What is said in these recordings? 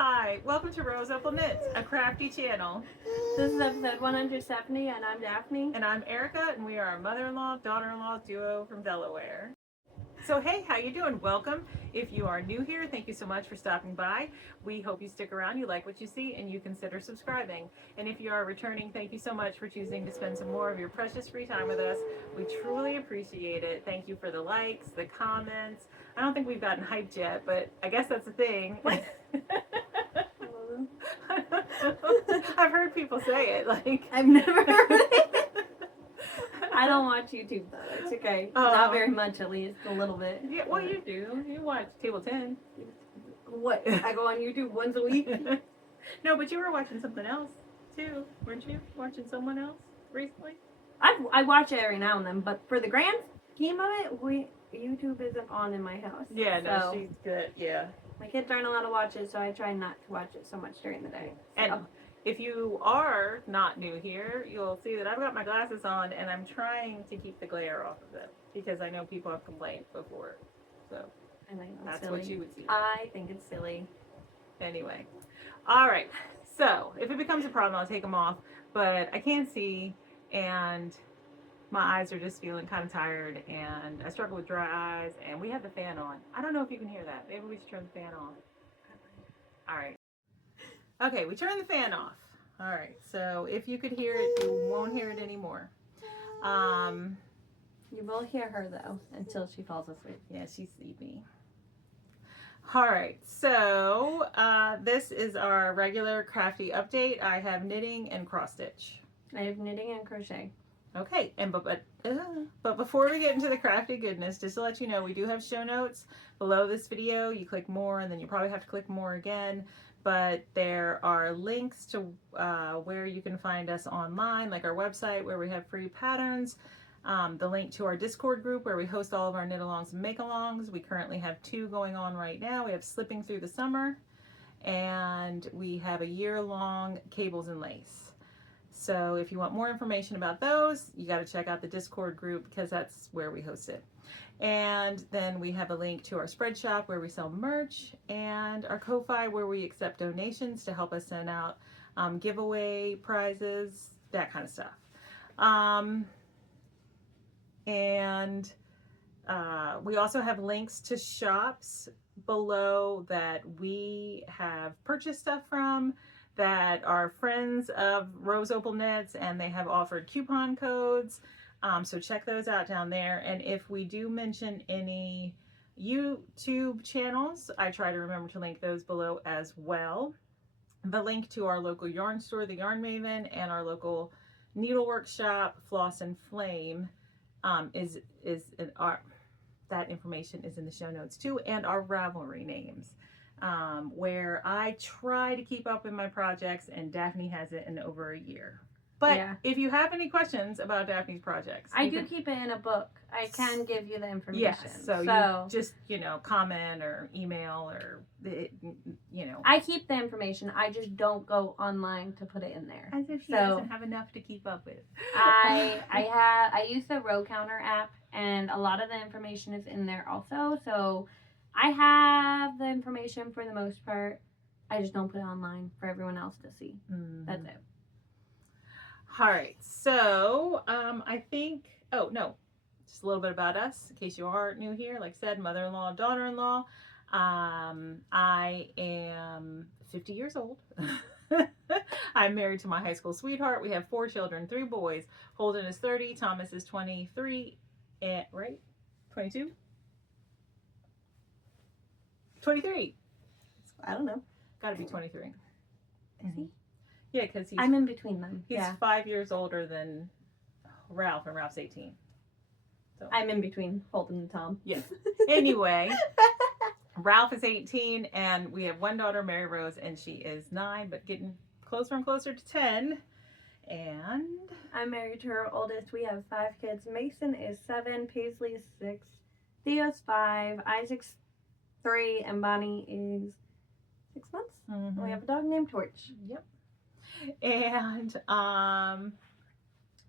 Hi, welcome to Roseopalknits, a crafty channel. This is episode 170, and I'm Daphne. And I'm Erica, and we are a mother-in-law, daughter-in-law duo from Delaware. So hey, how you doing? Welcome. If you are new here, thank you so much for stopping by. We hope you stick around, you like what you see, and you consider subscribing. And if you are returning, thank you so much for choosing to spend some more of your precious free time with us. We truly appreciate it. Thank you for the likes, the comments. I don't think we've gotten hyped yet, but I guess that's a thing. I've heard people say it. I've never heard it. I don't watch YouTube though. It's okay. Not very much, at least a little bit. Yeah, well, you do. You watch Table 10. What? I go on YouTube once a week. No, but you were watching something else too, weren't you? Watching someone else recently? I watch it every now and then, but for the grand scheme of it, YouTube isn't on in my house. Yeah, no, so she's good. Yeah. My kids aren't allowed to watch it, so I try not to watch it so much during the day. So. And if you are not new here, you'll see that I've got my glasses on and I'm trying to keep the glare off of it because I know people have complained before. So that's silly. what you would see. I think it's silly. Anyway. All right. So if it becomes a problem, I'll take them off. But I can't see and my eyes are just feeling kind of tired and I struggle with dry eyes and we have the fan on. I don't know if you can hear that. Maybe we should turn the fan off. All right. Okay, we turn the fan off. All right, so if you could hear it, you won't hear it anymore. You will hear her though until she falls asleep. Yeah, she's sleepy. All right, so this is our regular crafty update. I have knitting and cross stitch. I have knitting and crochet. Okay, and but before we get into the crafty goodness, just to let you know, we do have show notes below this video. You click more, and then you probably have to click more again. But there are links to where you can find us online, like our website where we have free patterns, the link to our Discord group where we host all of our knit-alongs and make-alongs. We currently have 2 going on right now. We have Slipping Through the Summer, and we have a year-long Cables and Lace. So if you want more information about those, you got to check out the Discord group because that's where we host it. And then we have a link to our spread shop where we sell merch and our Ko-Fi where we accept donations to help us send out giveaway prizes, that kind of stuff. We also have links to shops below that we have purchased stuff from that are friends of Roseopalknits, and they have offered coupon codes. So check those out down there. And if we do mention any YouTube channels, I try to remember to link those below as well. The link to our local yarn store, the Yarn Maven, and our local needlework shop, Floss and Flame, that information is in the show notes too, and our RAVELRY names. Where I try to keep up with my projects, and Daphne has it in over a year. But yeah, if you have any questions about Daphne's projects, I do keep it in a book. I can give you the information. Yes, so you just, comment or email or, I keep the information. I just don't go online to put it in there. As if she doesn't have enough to keep up with. I use the Row Counter app, and a lot of the information is in there also. So I have the information for the most part. I just don't put it online for everyone else to see. That's it. All right, so I think, just a little bit about us in case you are new here. Like I said, mother-in-law, daughter-in-law. I am 50 years old. I'm married to my high school sweetheart. We have 4 children, 3 boys. Holden is 30, Thomas is 23, right? 22? 23. I don't know. Got to be 23. Is he? Yeah, because I'm in between them. He's 5 years older than Ralph, and Ralph's 18. So I'm in between Holden and Tom. Yes. Anyway, Ralph is 18, and we have 1 daughter, Mary Rose, and she is 9, but getting closer and closer to 10. And I'm married to her oldest. We have 5 kids. Mason is 7, Paisley is 6, Theo's 5, Isaac's 3, and Bonnie is 6 months. And we have a dog named Torch. Yep. And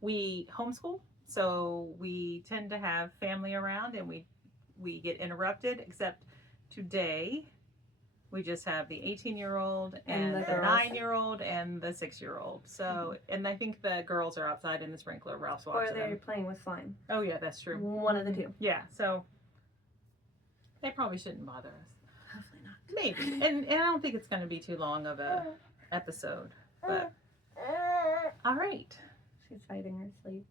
we homeschool, so we tend to have family around, and we get interrupted, except today We just have the 18-year-old And and the the girls. 9-year-old and the 6-year-old. So, and I think the girls are outside in the sprinkler. Ralph's Or watching they're them. playing with slime. Oh yeah, that's true. One of the two. Yeah, so they probably shouldn't bother us. Hopefully not. Maybe. And I don't think it's going to be too long of a episode. But all right. She's fighting her sleep.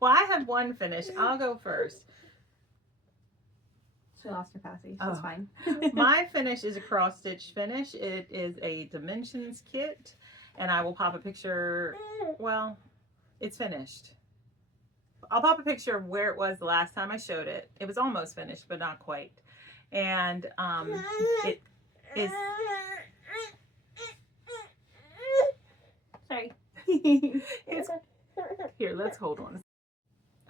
Well, I have one finish. I'll go first. She lost her passy. She's Oh. fine. My finish is a cross stitch finish. It is a dimensions kit, and I will pop a picture. Well, it's finished. I'll pop a picture of where it was the last time I showed it. It was almost finished, but not quite. And it is. Sorry. It's, here, let's hold on.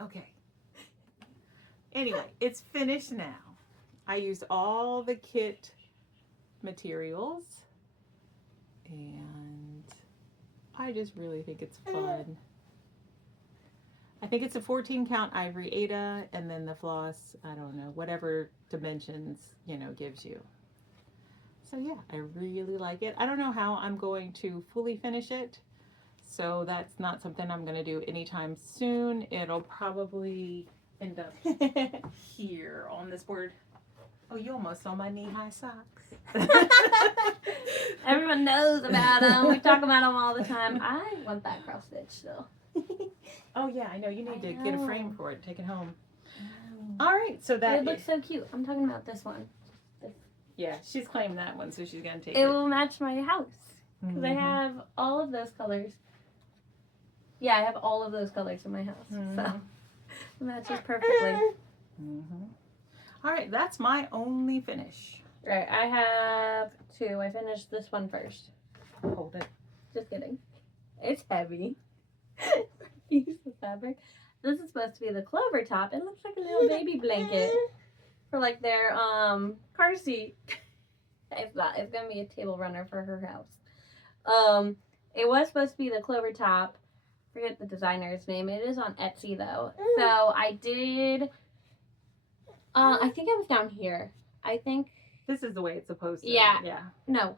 Okay. Anyway, it's finished now. I used all the kit materials, and I just really think it's fun. I think it's a 14 count ivory Ada, and then the floss, I don't know, whatever dimensions, you know, gives you. So yeah, I really like it. I don't know how I'm going to fully finish it, so that's not something I'm going to do anytime soon. It'll probably end up here on this board. Oh, you almost saw my knee-high socks. Everyone knows about them. We talk about them all the time. I want that cross stitch still. Oh yeah, I know. You need to get a frame for it. Take it home. Oh. All right, so that It looks so cute. I'm talking about this one. yeah, she's claimed that one, so she's gonna take It it. will match my house because I Mhm. have all of those colors. Yeah, I have all of those colors in my house, so Mhm. it matches perfectly. Mhm. All right, that's my only finish. Right, I have two. I finished this one first. Hold it. Just kidding. It's heavy. Use the fabric. This is supposed to be the clover top. It looks like a little baby blanket for like their car seat. It's not. It's gonna be a table runner for her house. It was supposed to be the clover top. Forget the designer's name. It is on Etsy though. So I did. I think I was down here. I think This is the way it's supposed to. Yeah. Yeah. no.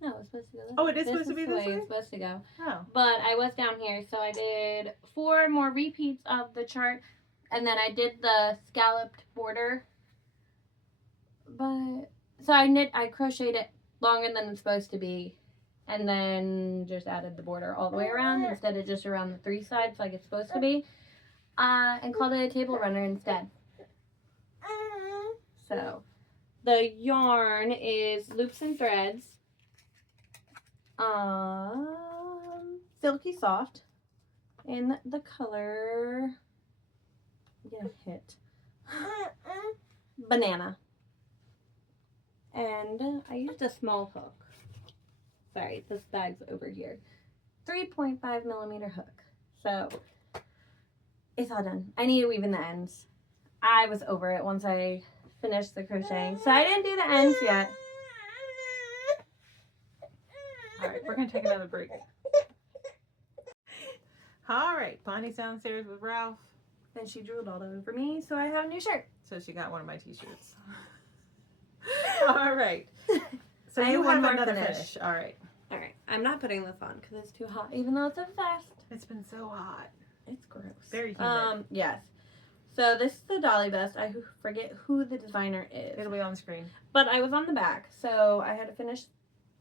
No, it's supposed to go this Oh, way. it is supposed to be the this way? It's supposed to go. Oh. But I was down here, so I did 4 more repeats of the chart, and then I did the scalloped border. But so I crocheted it longer than it's supposed to be, and then just added the border all the way around instead of just around the 3 sides like it's supposed to be, and called it a table runner instead. So the yarn is Loops and Threads. Silky Soft in the color, get a hit, Banana. And I used a small hook. Sorry, this bag's over here. 3.5 millimeter hook. So it's all done. I need to weave in the ends. I was over it once I finished the crocheting. So I didn't do the ends yet. All right, we're gonna take another break. All right, Bonnie's downstairs with Ralph. Then she drooled all over me, so I have a new shirt. So she got one of my t-shirts. All right. So I you have one have more another finish. finish. All right. All right, I'm not putting this on because it's too hot, even though it's a vest. It's been so hot. It's gross. Very humid. Yes. So this is the dolly vest. I forget who the designer is. It'll be on the screen. But I was on the back, so I had to finish.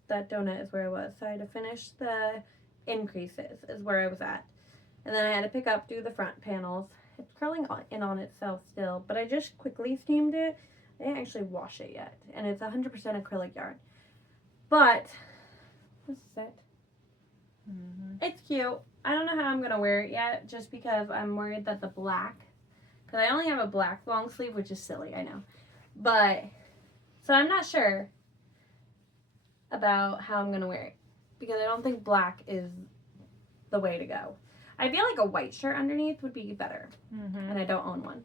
That donut is where I was. So I had to finish the increases is where I was at. And then I had to pick up, do the front panels. It's curling in on itself still, but I just quickly steamed it. I didn't actually wash it yet. And it's 100% acrylic yarn. But, this is it. Mm-hmm. It's cute. I don't know how I'm going to wear it yet, just because I'm worried that the black, because I only have a black long sleeve, which is silly, I know. But, so I'm not sure about how I'm going to wear it, because I don't think black is the way to go. I feel like a white shirt underneath would be better, Mm-hmm. and I don't own one.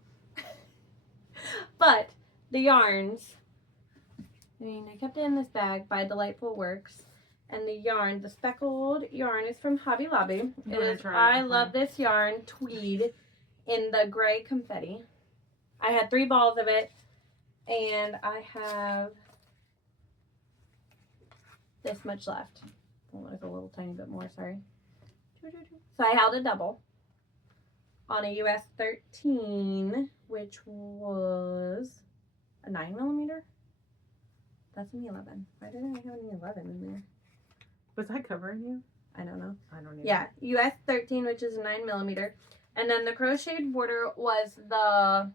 But, the yarns, I mean, I kept it in this bag by Delightful Works. And the yarn, the speckled yarn is from Hobby Lobby. It is, I love this yarn, tweed, in the gray confetti. I had 3 balls of it, and I have this much left. Oh, there's a little tiny bit more, sorry. So I held a double on a US 13, which was a 9mm. That's an 11. Why didn't I have an 11 in there? Was I covering you? I don't know. I don't know. Yeah, US 13, which is a 9mm. And then the crocheted border was the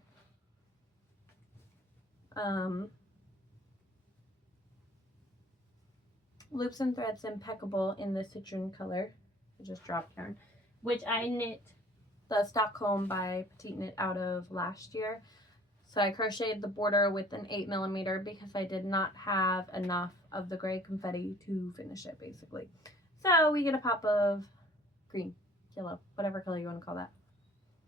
Loops and Threads Impeccable in the citron color. I just dropped yarn, which I knit the Stockholm by Petite Knit out of last year. So I crocheted the border with an 8mm because I did not have enough of the gray confetti to finish it, basically. So we get a pop of green, yellow, whatever color you want to call that.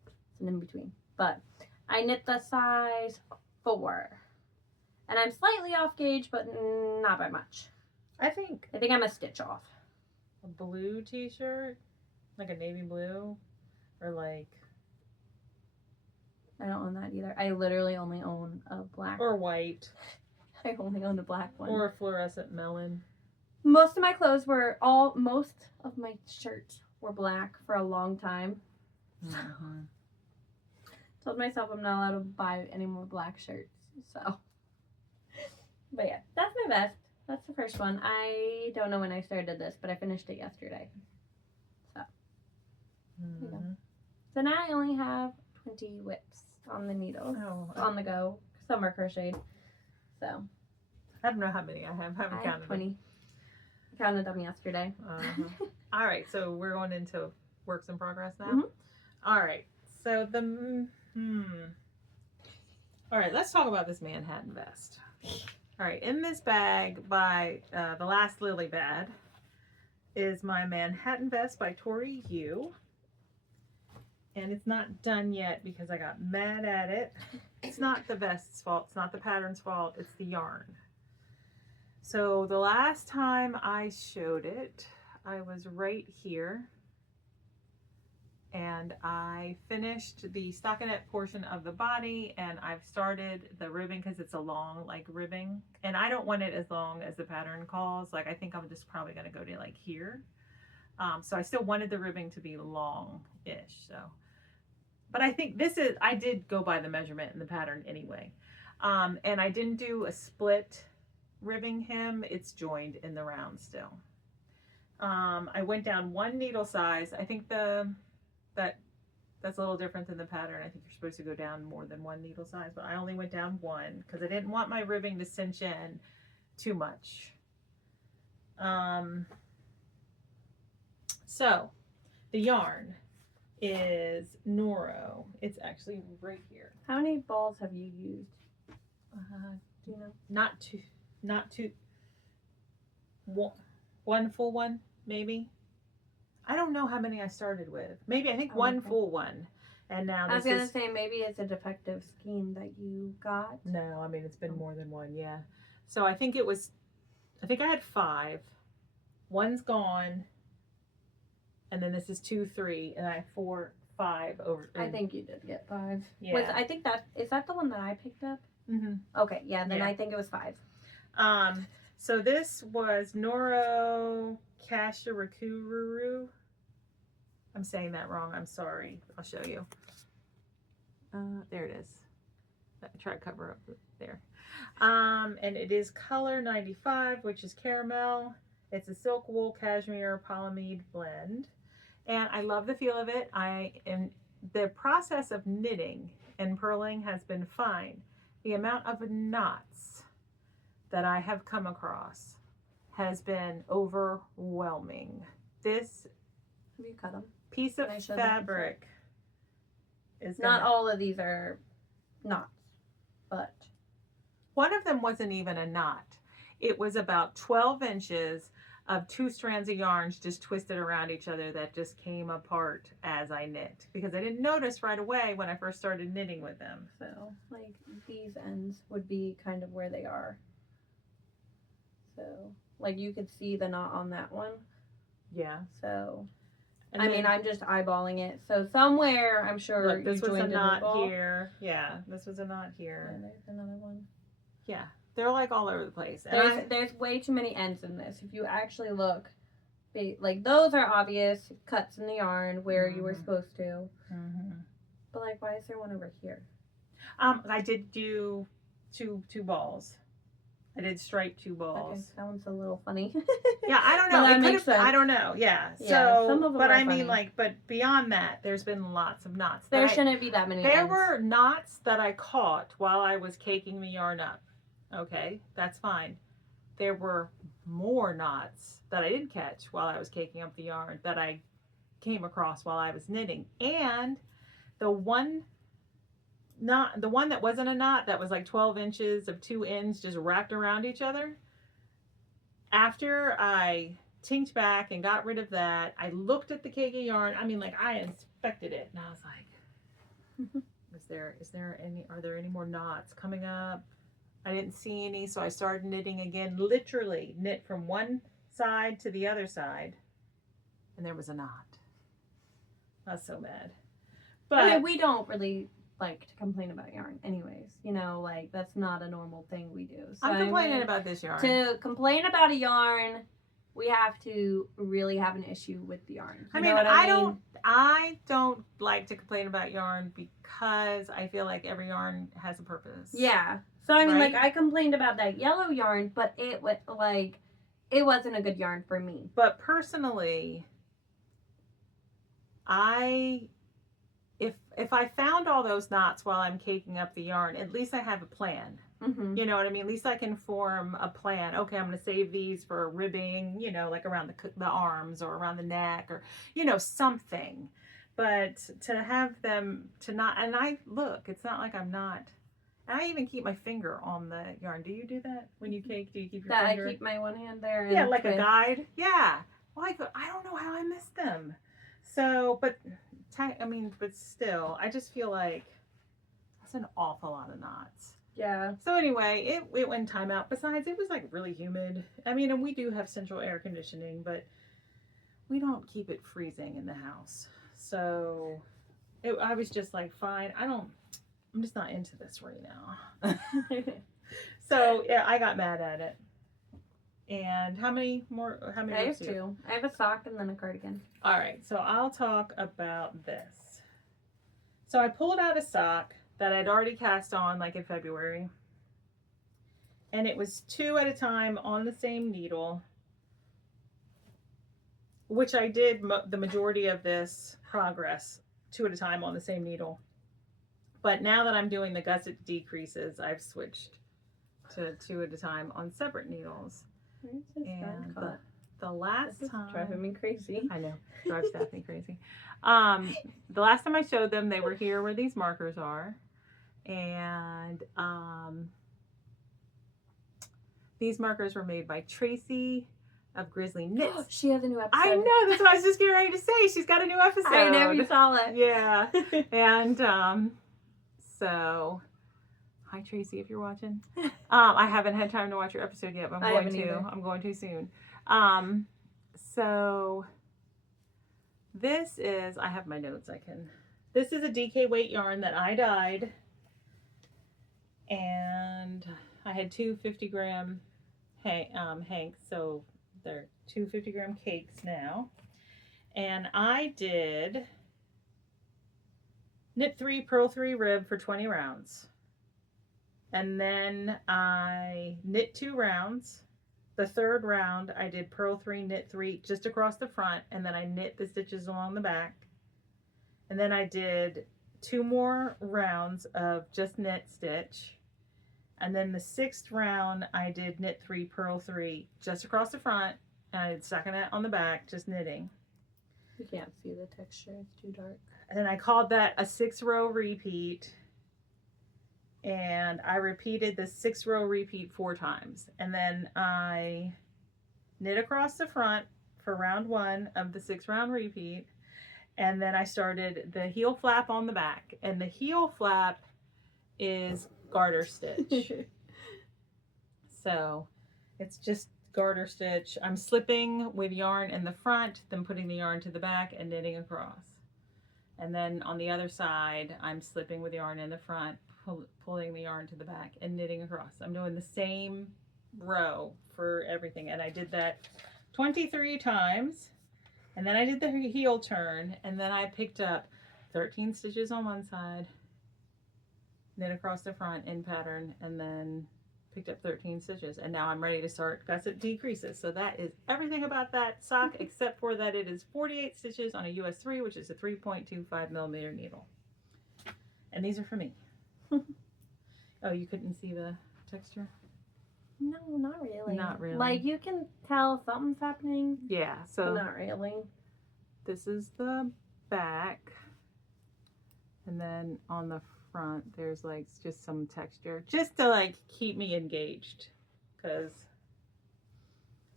It's an in-between. But I knit the size 4. And I'm slightly off gauge, but not by much. I think I'm a stitch off. a blue t-shirt, like a navy blue, or like... I don't own that either. I literally only own a black. Or white. I only own the black one. Or a fluorescent melon. Most of my shirts were black for a long time. Mm-hmm. Told myself I'm not allowed to buy any more black shirts. So, but yeah, that's my vest. That's the first one. I don't know when I started this, but I finished it yesterday. So, there you go. So now I only have 20 whips on the needles, on the go. Some are crocheted. So, I don't know how many I have. I haven't counted 20. I counted them yesterday. All right, so we're going into works in progress now. Mm-hmm. All right, so all right, let's talk about this Manhattan vest. All right, in this bag by the Last Lily Bad is my Manhattan vest by Tori Yu. And it's not done yet because I got mad at it. It's not the vest's fault. It's not the pattern's fault. It's the yarn. So the last time I showed it, I was right here. And I finished the stockinette portion of the body, and I've started the ribbing because it's a long like ribbing. And I don't want it as long as the pattern calls. Like I think I'm just probably going to go to like here. So I still wanted the ribbing to be long-ish. So. But I think I did go by the measurement and the pattern anyway. And I didn't do a split ribbing hem. It's joined in the round still. I went down 1 needle size. I think that's a little different than the pattern. I think you're supposed to go down more than 1 needle size, but I only went down 1 because I didn't want my ribbing to cinch in too much. So the yarn is Noro. It's actually right here. How many balls have you used? Do you know? Not two. One full one, maybe. I don't know how many I started with. Maybe I think one full one. And now I was gonna say maybe it's a defective skein that you got. No, I mean it's been more than one, yeah. So I think I had 5. 1's gone. And then this is 2, 3, and I have 4, 5 over. I think you did get 5. Yeah. Is that the one that I picked up? Mm-hmm. Okay, yeah, then I think it was 5. So this was Noro Kashirakuru. I'm saying that wrong. I'm sorry. I'll show you. There it is. I try to cover up there. And it is color 95, which is caramel. It's a silk wool cashmere polyamide blend. And I love the feel of it. The process of knitting and purling has been fine. The amount of knots that I have come across has been overwhelming. This Have you cut them? piece of fabric is not all of these are knots, but one of them wasn't even a knot. It was about 12 inches of 2 strands of yarns just twisted around each other that just came apart as I knit because I didn't notice right away when I first started knitting with them. So like these ends would be kind of where they are. So like you could see the knot on that one. Yeah. So And I then- mean, I'm just eyeballing it. So somewhere, I'm sure Look, this you was a joined knot loop. here. Yeah, this was a knot Yeah, here. there's another one. Yeah, they're like all over the place. And There's way too many ends in this. If you actually look, like those are obvious cuts in the yarn where you were Mhm. supposed to. Mhm. But like, why is there one over here? I did do two balls. I did stripe 2 balls. Okay, that one's a little funny. Yeah, I don't know. But that It makes could've- I sense. don't know. Yeah. Yeah, So, some of them but are I mean, funny. like, but beyond that, there's been lots of knots. There that shouldn't be that many There ends. were knots that I caught while I was caking the yarn up. Okay, that's fine. There were more knots that I didn't catch while I was caking up the yarn that I came across while I was knitting. And the one that wasn't a knot, that was like 12 inches of 2 ends just wrapped around each other. After I tinked back and got rid of that, I looked at the cake of yarn. I mean, like, I inspected it and I was like, are there any more knots coming up? I didn't see any, so I started knitting again, literally knit from one side to the other side, and there was a knot. I was so mad. But I mean, we don't really like to complain about yarn anyways. You know, like, that's not a normal thing we do. So, I'm complaining I mean, about this yarn. To complain about a yarn, we have to really have an issue with the yarn. You know what I don't like to complain about yarn because I feel like every yarn has a purpose. Yeah. So I mean, Right? like, I complained about that yellow yarn, but it was like, it wasn't a good yarn for me. But personally, if I found all those knots while I'm caking up the yarn, at least I have a plan. Mm-hmm. You know what I mean? At least I can form a plan. Okay, I'm going to save these for ribbing, you know, like around the arms or around the neck or, you know, something. But to have them to not, and it's not like I'm not, and I even keep my finger on the yarn. Do you do that when you cake? Do you keep your finger? I keep my one hand there. And Yeah, like twist. a guide. Yeah. Like, I don't know how I missed them. So, but still, I just feel like that's an awful lot of knots. Yeah. So anyway, it went timeout. Besides, it was like really humid. I mean, and we do have central air conditioning, but we don't keep it freezing in the house. So I was just like, fine, I'm just not into this right now. So yeah, I got mad at it. And how many I have loops do you have? 2. I have a sock and then a cardigan. All right, so I'll talk about this. So I pulled out a sock that I'd already cast on like in February. And it was 2 at a time on the same needle, which I did the majority of this progress 2 at a time on the same needle. But now that I'm doing the gusset decreases, I've switched to 2 at a time on separate needles. And the last time, driving me crazy. I know, drives Stephanie crazy. The last time I showed them, they were here where these markers are, and these markers were made by Tracy of Grizzly Knits. She has a new episode. I know, that's what I was just getting ready to say. She's got a new episode. I know, you saw it. Yeah, and so. Hi Tracy, if you're watching. I haven't had time to watch your episode yet, but I'm going to. Either. I'm going to soon. So this is, I have my notes. This is a DK weight yarn that I dyed, and I had 2 50-gram hanks, so they're 2 50-gram cakes now, and I did knit 3, purl 3, rib for 20 rounds. And then I knit 2 rounds. The 3rd round, I did purl 3, knit 3 just across the front, and then I knit the stitches along the back. And then I did 2 more rounds of just knit stitch. And then the 6th round, I did knit 3, purl 3 just across the front, and I did stockinette on the back, just knitting. You can't see the texture, it's too dark. And then I called that a 6-row repeat. And I repeated the 6-row repeat 4 times. And then I knit across the front for round 1 of the 6-round repeat. And then I started the heel flap on the back. And the heel flap is garter stitch. So it's just garter stitch. I'm slipping with yarn in the front, then putting the yarn to the back and knitting across. And then on the other side, I'm slipping with yarn in the front, pulling the yarn to the back and knitting across. I'm doing the same row for everything. And I did that 23 times. And then I did the heel turn, and then I picked up 13 stitches on one side, knit across the front in pattern, and then picked up 13 stitches. And now I'm ready to start gusset decreases. So that is everything about that sock, except for that it is 48 stitches on a US 3, which is a 3.25 millimeter needle. And these are for me. Oh, you couldn't see the texture? No, not really. Not really. Like, you can tell something's happening. Yeah, But so not really. this is the back. And then on the front, there's like just some texture. Just to like keep me engaged. Because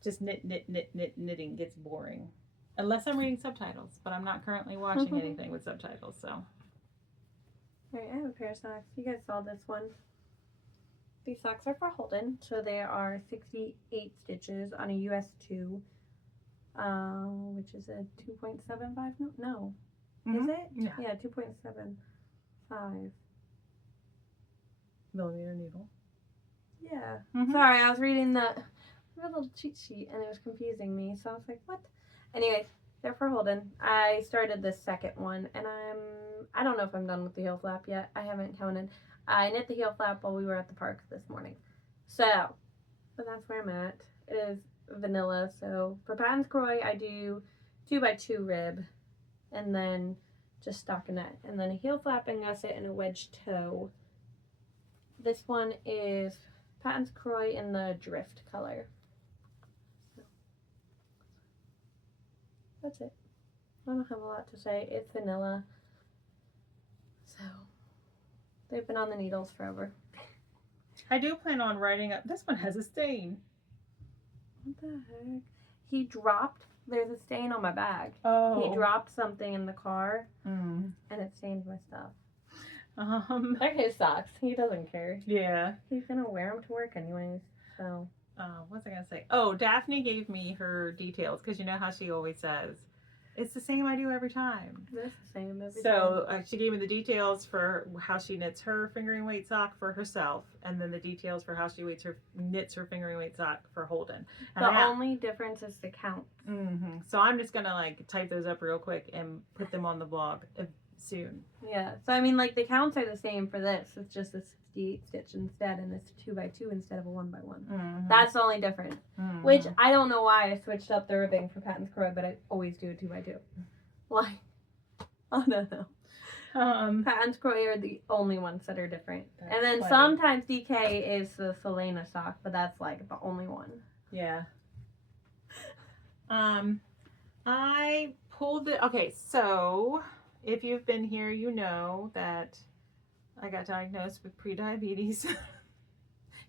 just knitting gets boring. Unless I'm reading subtitles. But I'm not currently watching anything with subtitles, so. Alright, I have a pair of socks. You guys saw this one. These socks are for Holden, so they are 68 stitches on a US 2, which is a 2.75, no, is it? Yeah. 2.75 millimeter needle. Yeah. Sorry, I was reading the little cheat sheet and it was confusing me, so I was like, what? Anyways, they're for Holden. I started the second one, and I don't know if I'm done with the heel flap yet. I haven't counted. I knit the heel flap while we were at the park this morning. So that's where I'm at. It is vanilla. So for Patton's Croy, I do 2x2 rib and then just stockinette. And then a heel flap and gusset and a wedge toe. This one is Patton's Croy in the drift color. That's it. I don't have a lot to say. It's vanilla. So they've been on the needles forever. I do plan on writing up. This one has a stain. What the heck? He dropped. There's a stain on my bag. Oh. He dropped something in the car, and it stained my stuff. They're his socks. He doesn't care. Yeah. He's gonna wear them to work anyways. So. What's I gonna say? Oh, Daphne gave me her details because you know how she always says, it's the same I do every time. It's the same every time. So she gave me the details for how she knits her fingering weight sock for herself, and then the details for how she knits her fingering weight sock for Holden. And the only difference is the count. So I'm just gonna like type those up real quick and put them on the blog soon. Yeah. So I mean, like the counts are the same for this. It's just a 68 stitch instead, and it's 2x2 instead of a 1x1. That's the only difference. Which I don't know why I switched up the ribbing for Patton's Croy, but I always do a 2x2. Like, I don't know. Patton's Croy are the only ones that are different. That's and then funny. sometimes DK is the Selena sock, but that's like the only one. Yeah. I pulled it. Okay, so if you've been here, you know that I got diagnosed with prediabetes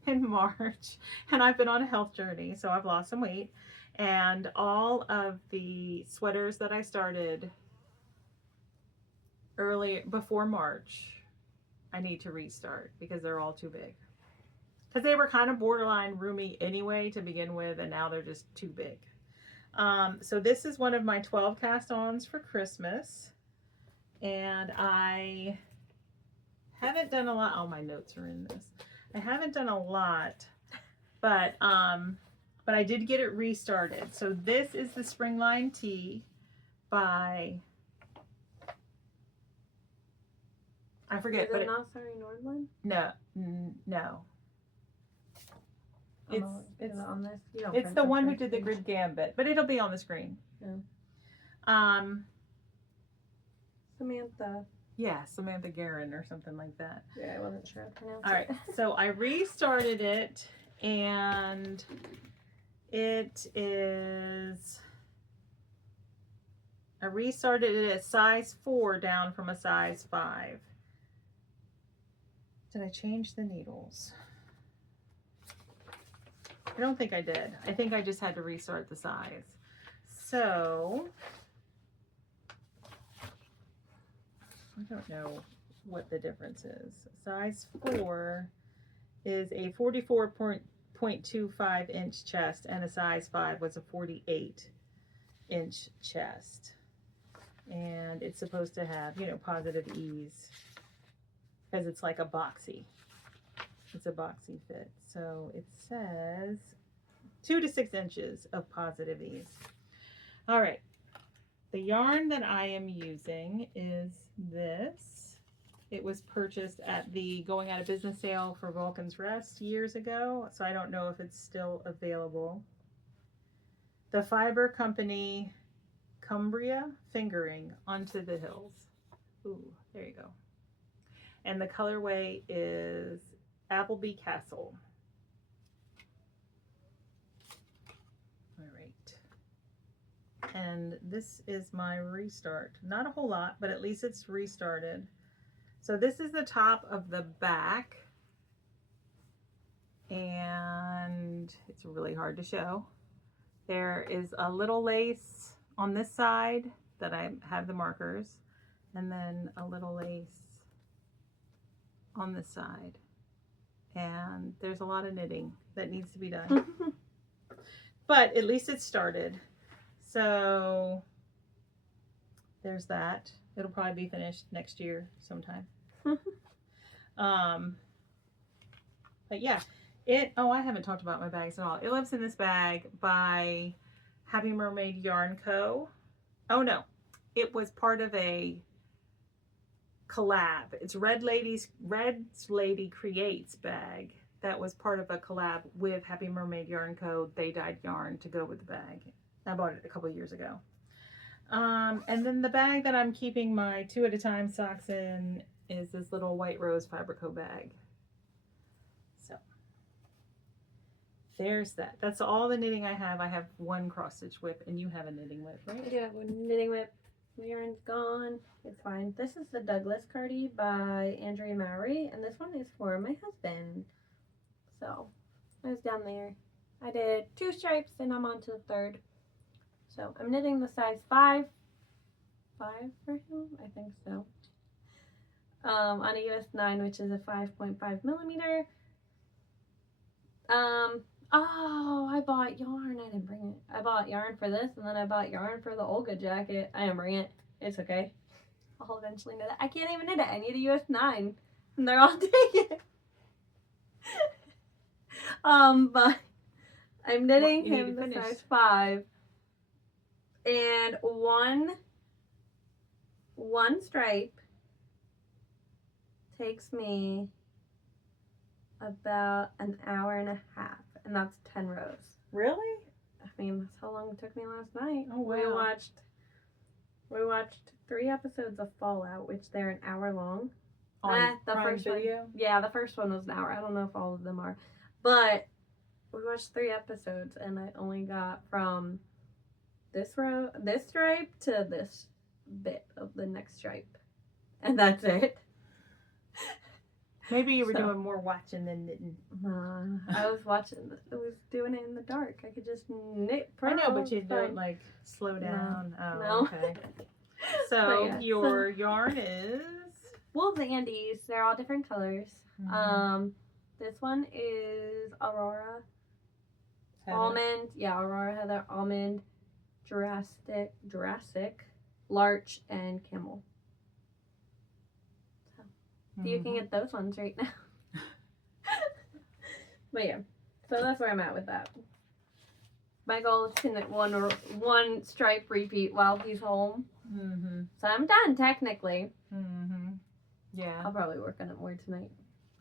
in March, and I've been on a health journey, so I've lost some weight, and all of the sweaters that I started before March, I need to restart because they're all too big. Because they were kind of borderline roomy anyway to begin with, and now they're just too big. So this is one of my 12 cast-ons for Christmas, and I haven't done a lot. Oh, my notes are in this. I haven't done a lot, but I did get it restarted. So this is the Springline Tee by, I forget, is but it not Sorry Nordland? no. It's on this. It's the one who did the Grid Gambit, but it'll be on the screen. Yeah. Samantha. Yeah, Samantha Guerin or something like that. Yeah, I wasn't sure how to pronounce All right, it. so I restarted it, and I restarted it at size 4 down from a size 5. Did I change the needles? I don't think I did. I think I just had to restart the size. So I don't know what the difference is. Size 4 is a 44.0 0.25 inch chest, and a size 5 was a 48 inch chest. And it's supposed to have, you know, positive ease because it's like a boxy. It's a boxy fit. So it says 2 to 6 inches of positive ease. All right. The yarn that I am using is this. It was purchased at the going out of business sale for Vulcan's Rest years ago, so I don't know if it's still available. The Fiber Company Cumbria Fingering Onto the Hills. Ooh, there you go. And the colorway is Appleby Castle. All right. And this is my restart. Not a whole lot, but at least it's restarted. So this is the top of the back. And it's really hard to show. There is a little lace on this side that I have the markers, and then a little lace on this side. And there's a lot of knitting that needs to be done. But at least it's started. So there's that. It'll probably be finished next year sometime. But yeah, I haven't talked about my bags at all. It lives in this bag by Happy Mermaid Yarn Co. Oh no, it was part of a collab. It's Red Lady Creates bag that was part of a collab with Happy Mermaid Yarn Co. They dyed yarn to go with the bag. I bought it a couple years ago. And then the bag that I'm keeping my 2 at a time socks in is this little White Rose Fabrico bag. So there's that. That's all the knitting I have. I have one cross stitch whip, and you have a knitting whip, right? I do have one knitting whip. My yarn's gone. It's fine. This is the Douglas Cardi by Andrea Mowry, and this one is for my husband. So I was down there. I did 2 stripes, and I'm on to the 3rd. So I'm knitting the size 5 for him, I think so. On a US 9, which is a 5.5 millimeter. Oh, I bought yarn. I didn't bring it. I bought yarn for this, and then I bought yarn for the Olga jacket. I didn't bring it. It's okay. I'll eventually knit it. I can't even knit it. I need a US 9, and they're all taken. But I'm knitting him the size 5, and one stripe takes me about an hour and a half, and that's 10 rows. Really? I mean, that's how long it took me last night. Oh, wow. We watched 3 episodes of Fallout, which they're an hour long. On the Prime first Video? one, yeah, the first one was an hour. I don't know if all of them are, but we watched 3 episodes, and I only got from this stripe to this bit of the next stripe, and that's it. Maybe you were doing more watching than knitting. I was doing it in the dark. I could just knit. I know, but you don't like slow down. No. Oh, okay. So yeah, your yarn is Wolves Andes. They're all different colors. Mm-hmm. This one is Aurora Heather. Almond. Yeah, Aurora Heather Almond, Jurassic, Larch, and Camel. So you can get those ones right now. But yeah, so that's where I'm at with that. My goal is to knit one stripe repeat while he's home. Mm-hmm. So I'm done technically. Mm-hmm. Yeah. I'll probably work on it more tonight.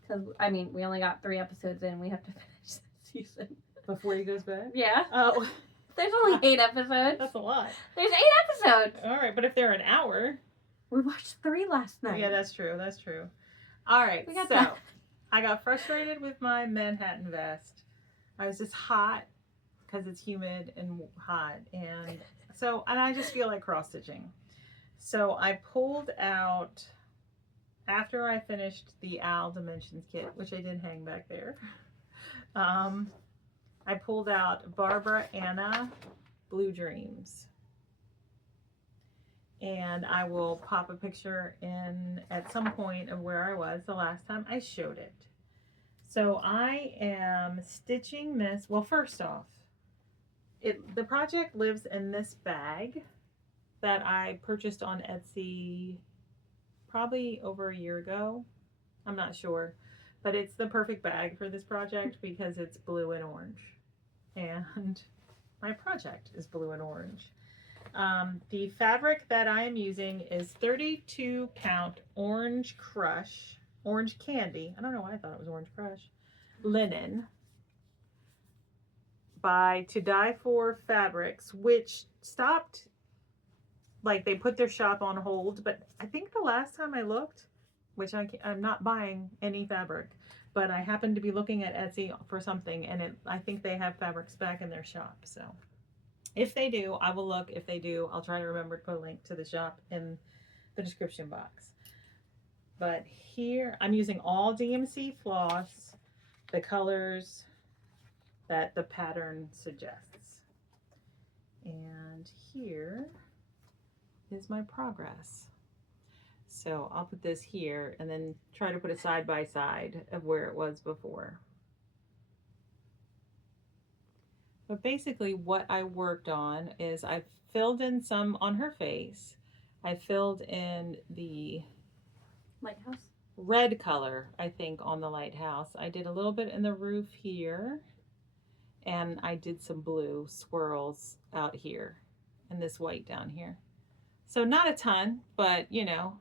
Because, I mean, we only got 3 episodes in. We have to finish this season. Before he goes back? Yeah. Oh. There's only 8 episodes. That's a lot. There's 8 episodes. All right, but if they're an hour. We watched 3 last night. Yeah, that's true. That's true. All right, so I got frustrated with my Manhattan vest. I was just hot because it's humid and hot. And I just feel like cross-stitching. So I pulled out, after I finished the Owl Dimensions kit, which I did hang back there, I pulled out Barbara Anna Blue Dreams. And I will pop a picture in at some point of where I was the last time I showed it. So I am stitching this. Well, first off, the project lives in this bag that I purchased on Etsy probably over a year ago. I'm not sure, but it's the perfect bag for this project because it's blue and orange, and my project is blue and orange. The fabric that I am using is 32 count orange candy. I don't know why I thought it was orange crush. Linen by To Die For Fabrics, which stopped, like they put their shop on hold. But I think the last time I looked, which I'm not buying any fabric, but I happened to be looking at Etsy for something, and I think they have fabrics back in their shop. So if they do, I will look. If they do, I'll try to remember to put a link to the shop in the description box. But here, I'm using all DMC floss, the colors that the pattern suggests. And here is my progress. So I'll put this here and then try to put it side by side of where it was before. But basically what I worked on is I filled in some on her face. I filled in the lighthouse red color, I think, on the lighthouse. I did a little bit in the roof here, and I did some blue swirls out here and this white down here. So not a ton, but you know,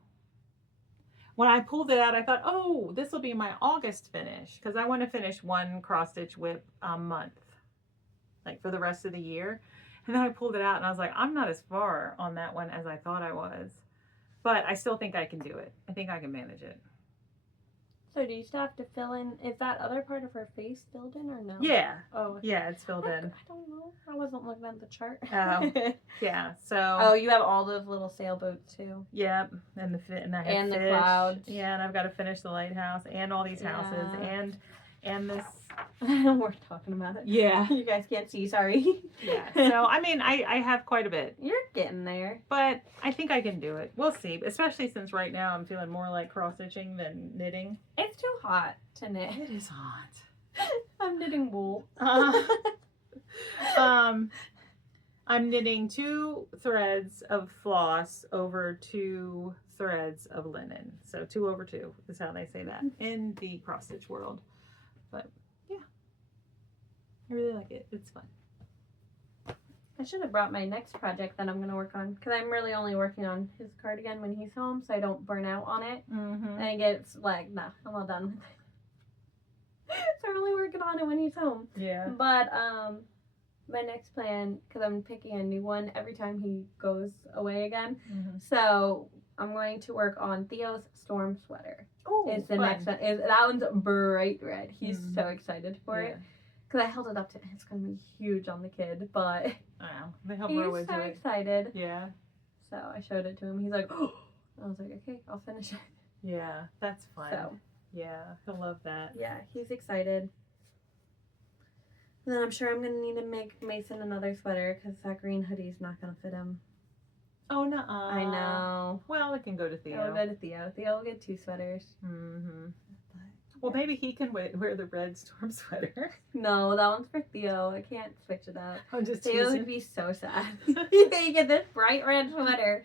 when I pulled it out, I thought, oh, this will be my August finish, because I want to finish one cross stitch whip a month, like for the rest of the year. And then I pulled it out and I was like, I'm not as far on that one as I thought I was, but I still think I can do it. I think I can manage it. So do you still have to fill in, is that other part of her face filled in or no? Yeah. Oh. Yeah, it's filled in. I don't know. I wasn't looking at the chart. Oh. Yeah, so. Oh, you have all those little sailboats too. Yep, and I have and fish. The clouds. Yeah, and I've got to finish the lighthouse and all these houses and this. We're talking about it. Yeah. You guys can't see, sorry. Yeah, so I mean, I have quite a bit. You're getting there. But I think I can do it. We'll see, especially since right now I'm feeling more like cross-stitching than knitting. It's too hot to knit. It is hot. I'm knitting wool. I'm knitting 2 threads of floss over 2 threads of linen. So 2 over 2 is how they say that in the cross stitch world. But yeah, I really like it. It's fun. I should have brought my next project that I'm going to work on, because I'm really only working on his cardigan when he's home, so I don't burn out on it. Mm-hmm. And it gets like, nah, I'm all done with it. So I'm only working on it when he's home. Yeah. But my next plan, because I'm picking a new one every time he goes away again. Mm-hmm. So I'm going to work on Theo's storm sweater. Oh, it's the next one. That one's bright red. He's so excited for it. Because I held it up to him. It's going to be huge on the kid, but he's so excited. Yeah. So I showed it to him. He's like, oh. I was like, okay, I'll finish it. Yeah, that's fun. So, yeah, he'll love that. Yeah, he's excited. And then I'm sure I'm going to need to make Mason another sweater, because that green hoodie's not going to fit him. Oh, no. I know. Well, it can go to Theo. It'll go to Theo. Theo will get 2 sweaters. Mm-hmm. Well, maybe he can wear the red storm sweater. No, that one's for Theo. I can't switch it up. I'm just Theo would be so sad. You get this bright red sweater.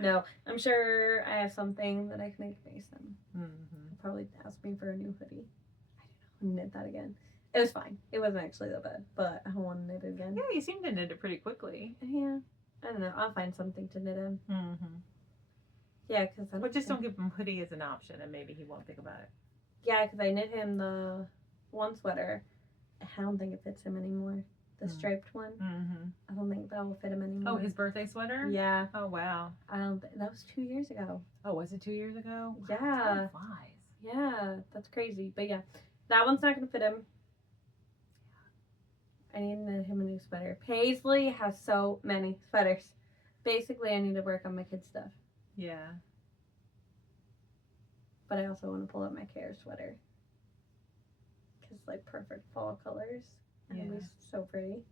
No, I'm sure I have something that I can make Mason. He'll probably ask me for a new hoodie. I don't know. Knit that again. It was fine. It wasn't actually that bad, but I want to knit it again. Yeah, you seem to knit it pretty quickly. Yeah. I don't know. I'll find something to knit him. Mm-hmm. Yeah, because But just don't give him hoodie as an option, and maybe he won't think about it. Yeah, because I knit him the one sweater. I don't think it fits him anymore. The striped one. Mm-hmm. I don't think that will fit him anymore. Oh, his birthday sweater? Yeah. Oh, wow. That was 2 years ago. Oh, was it 2 years ago? Yeah. Time flies. Yeah, that's crazy. But yeah, that one's not going to fit him. I need to knit him a new sweater. Paisley has so many sweaters. Basically, I need to work on my kids' stuff. Yeah. But I also want to pull up my Care sweater. Because, like, perfect fall colors. And it'll be so pretty.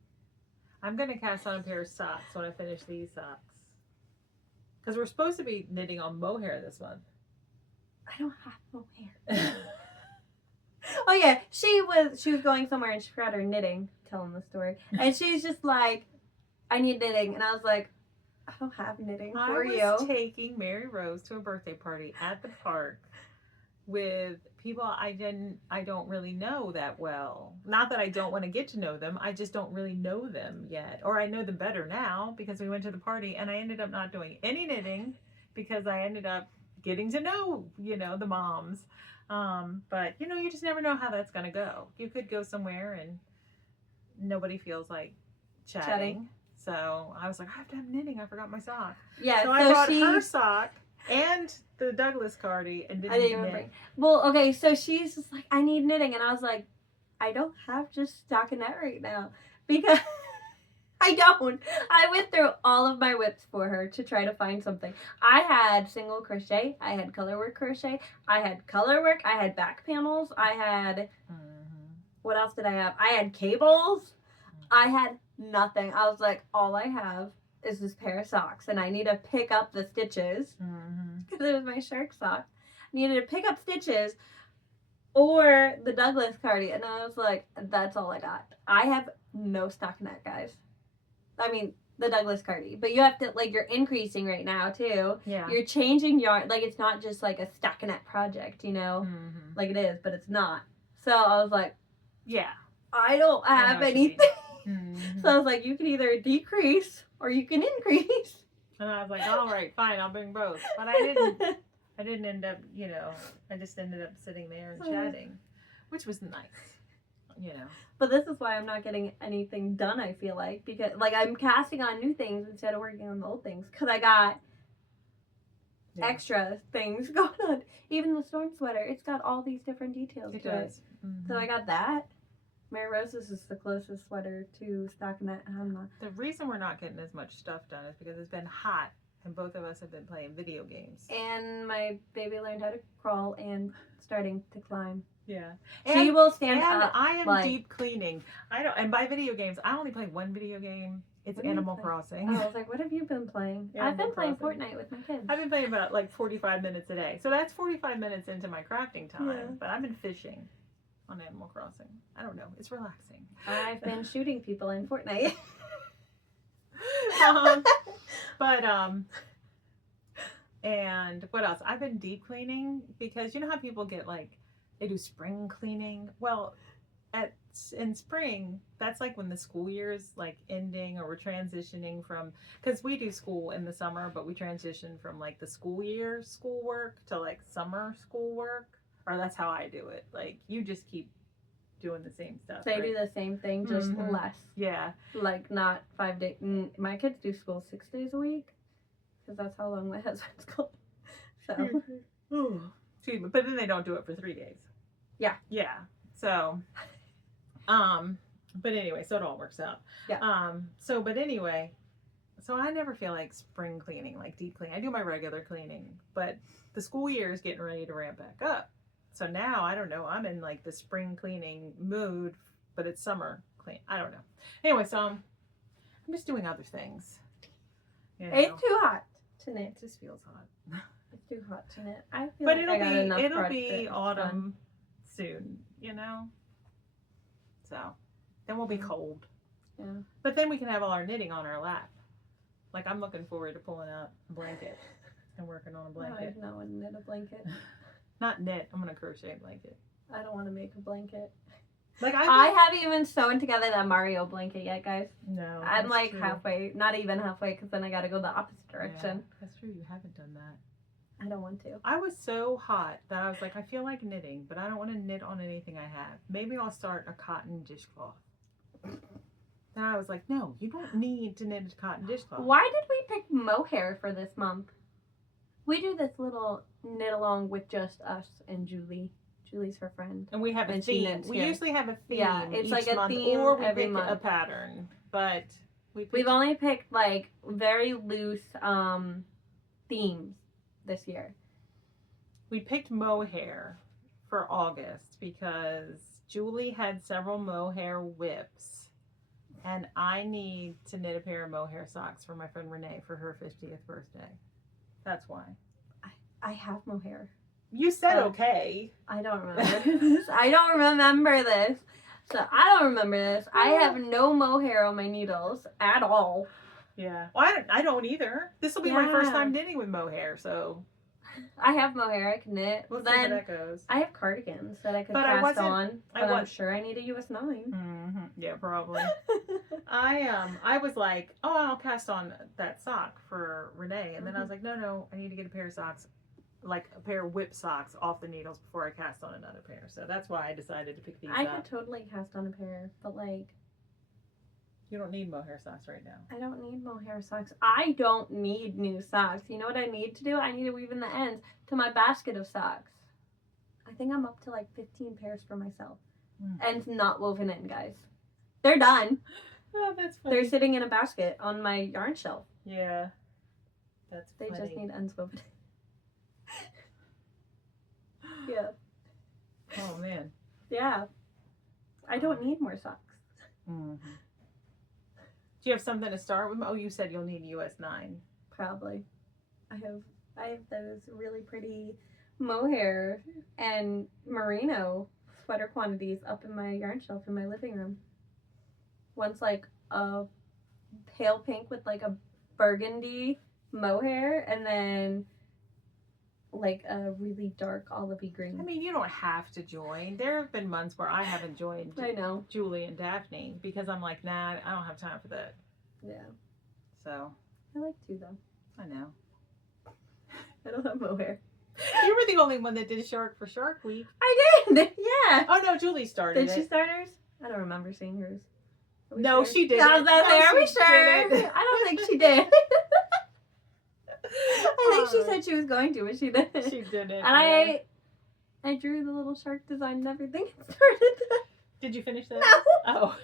I'm going to cast on a pair of socks when I finish these socks. Because we're supposed to be knitting on mohair this month. I don't have mohair. Oh yeah, she was going somewhere and she forgot her knitting, telling the story. And she's just like, I need knitting. And I was like, I don't have knitting for you. I was taking Mary Rose to a birthday party at the park with people I don't really know that well. Not that I don't want to get to know them, I just don't really know them yet. Or I know them better now because we went to the party and I ended up not doing any knitting because I ended up getting to know, the moms. But you just never know how that's gonna go. You could go somewhere and nobody feels like chatting. So I was like, I have to have knitting. I forgot my sock. Yeah, so I brought her sock and the Douglas cardi and didn't even knit. Well, okay, so she's just like, I need knitting. And I was like, I don't have just stockinette right now. Because I don't. I went through all of my whips for her to try to find something. I had single crochet. I had colorwork crochet. I had colorwork. I had back panels. I had, what else did I have? I had cables. I had nothing. I was like, all I have is this pair of socks and I need to pick up the stitches because it was my shark sock. I needed to pick up stitches or the Douglas cardi, and I was like, that's all I got. I have no stockinette, guys. I mean, the Douglas cardi, but you have to, like, you're increasing right now too. Yeah. You're changing yarn. Like, it's not just like a stockinette project, like it is, but it's not. So I was like, yeah, I don't have anything. So I was like, you can either decrease or you can increase. And I was like, all right, fine, I'll bring both. But I didn't end up, I just ended up sitting there and chatting, which was nice, But this is why I'm not getting anything done, I feel like, because, like, I'm casting on new things instead of working on the old things, because I got extra things going on. Even the storm sweater, it's got all these different details to it. So I got that. Mary Rose's is the closest sweater to stockinette. The reason we're not getting as much stuff done is because it's been hot and both of us have been playing video games. And my baby learned how to crawl and starting to climb. Yeah. She will stand up. I am deep cleaning. And by video games, I only play one video game. It's Animal Crossing. Oh, I was like, what have you been playing? I've been playing Fortnite with my kids. I've been playing about like 45 minutes a day. So that's 45 minutes into my crafting time. Yeah. But I've been fishing on Animal Crossing. I don't know. It's relaxing. I've been shooting people in Fortnite. And what else? I've been deep cleaning because you know how people get like, they do spring cleaning? Well, in spring, that's like when the school year is like ending or we're transitioning from, because we do school in the summer, but we transition from like the school year schoolwork to like summer schoolwork. Or that's how I do it. Like, you just keep doing the same stuff. They do the same thing, just less. Yeah. Like, not 5 days. My kids do school 6 days a week. Because that's how long my husband's school. So. Excuse me. But then they don't do it for 3 days. Yeah. Yeah. So, but anyway, so it all works out. Yeah. But anyway, so I never feel like spring cleaning, like deep cleaning. I do my regular cleaning, but the school year is getting ready to ramp back up. So now, I don't know, I'm in like the spring cleaning mood, but it's summer clean. I don't know. Anyway, so I'm just doing other things. It's too hot to knit. It just feels hot. It's too hot to knit. I feel but like it'll be autumn soon, So then we'll be cold. Yeah. But then we can have all our knitting on our lap. Like, I'm looking forward to pulling out a blanket and working on a blanket. I don't want to knit a blanket. Not knit. I'm gonna crochet a blanket. I don't want to make a blanket. Like, I haven't even sewn together that Mario blanket yet, guys. No. I'm like halfway, not even halfway, because then I got to go the opposite direction. Yeah, that's true. You haven't done that. I don't want to. I was so hot that I was like, I feel like knitting, but I don't want to knit on anything I have. Maybe I'll start a cotton dishcloth. Then I was like, no, you don't need to knit a cotton dishcloth. Why did we pick mohair for this month? We do this little knit along with just us and Julie. Julie's her friend. And we have a theme. We usually have a theme. Yeah, it's each like a month, theme or we every pick month. a pattern. But we've only picked like very loose themes this year. We picked mohair for August because Julie had several mohair whips. And I need to knit a pair of mohair socks for my friend Renee for her 50th birthday. That's why. I have mohair. You said okay. I don't remember this. I don't remember this. So I don't remember this. I have no mohair on my needles at all. Yeah. Well, I don't either. This will be my first time knitting with mohair, so. I have mohair. I can knit. We'll see how that goes. I have cardigans that I could But cast on. But I'm sure I need a US 9. Mm-hmm. Yeah, probably. I was like, oh, I'll cast on that sock for Renee. And then I was like, no, I need to get a pair of socks, like a pair of whip socks off the needles before I cast on another pair. So that's why I decided to pick these I up. could totally cast on a pair, but like, you don't need mohair socks right now. I don't need mohair socks. I don't need new socks. You know what I need to do? I need to weave in the ends to my basket of socks. I think I'm up to like 15 pairs for myself. Ends not woven in, guys. They're done. Oh, that's funny. They're sitting in a basket on my yarn shelf. Yeah. That's They funny. just need ends woven in. Yeah. Oh, man. Yeah. I don't need more socks. Mm-hmm. Do you have something to start with? Oh, you said you'll need US 9. Probably. I have those really pretty mohair and merino sweater quantities up in my yarn shelf in my living room. One's like a pale pink with like a burgundy mohair, and then like a really dark olivey green. I mean, you don't have to join. There have been months where I haven't joined I know. Julie and Daphne because I'm like, nah, I don't have time for that. Yeah. So. I like to though. I know. I don't have mohair. You were the only one that did Shark for Shark Week. I did! Yeah! Oh no, Julie started Did she start hers? I don't remember seeing hers. No, sure? she didn't. I was about to say, No, are we she sure? didn't. I don't think she did. I think she said she was going to, but she didn't. She didn't. And I drew the little shark design and everything and started that. Did you finish that? No. Oh.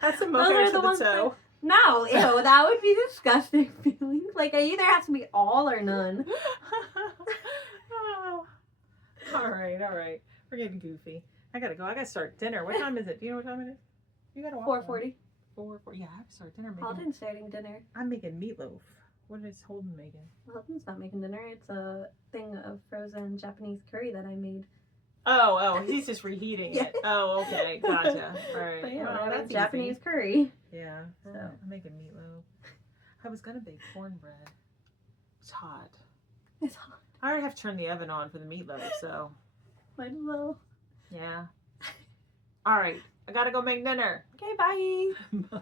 That's a Those mohair are to the the ones toe. No, ew, that would be disgusting feeling. Like, it either has to be all or none. Oh. All right. We're getting goofy. I gotta go. I gotta start dinner. What time is it? Do you know what time it is? You gotta watch. 4:40. 4:40. Yeah, I have to start dinner. Alden's starting dinner. I'm making meatloaf. What is Holden making? Alden's not making dinner. It's a thing of frozen Japanese curry that I made. Oh, he's just reheating it. Oh, okay. Gotcha. All right. But yeah, Well, we're having that's Japanese easy. curry. Yeah. So I'm making meatloaf. I was gonna bake cornbread. It's hot. It's hot. I already have to turn the oven on for the meatloaf, so. Might as well. Yeah. All right. I gotta go make dinner. Okay, bye. Bye.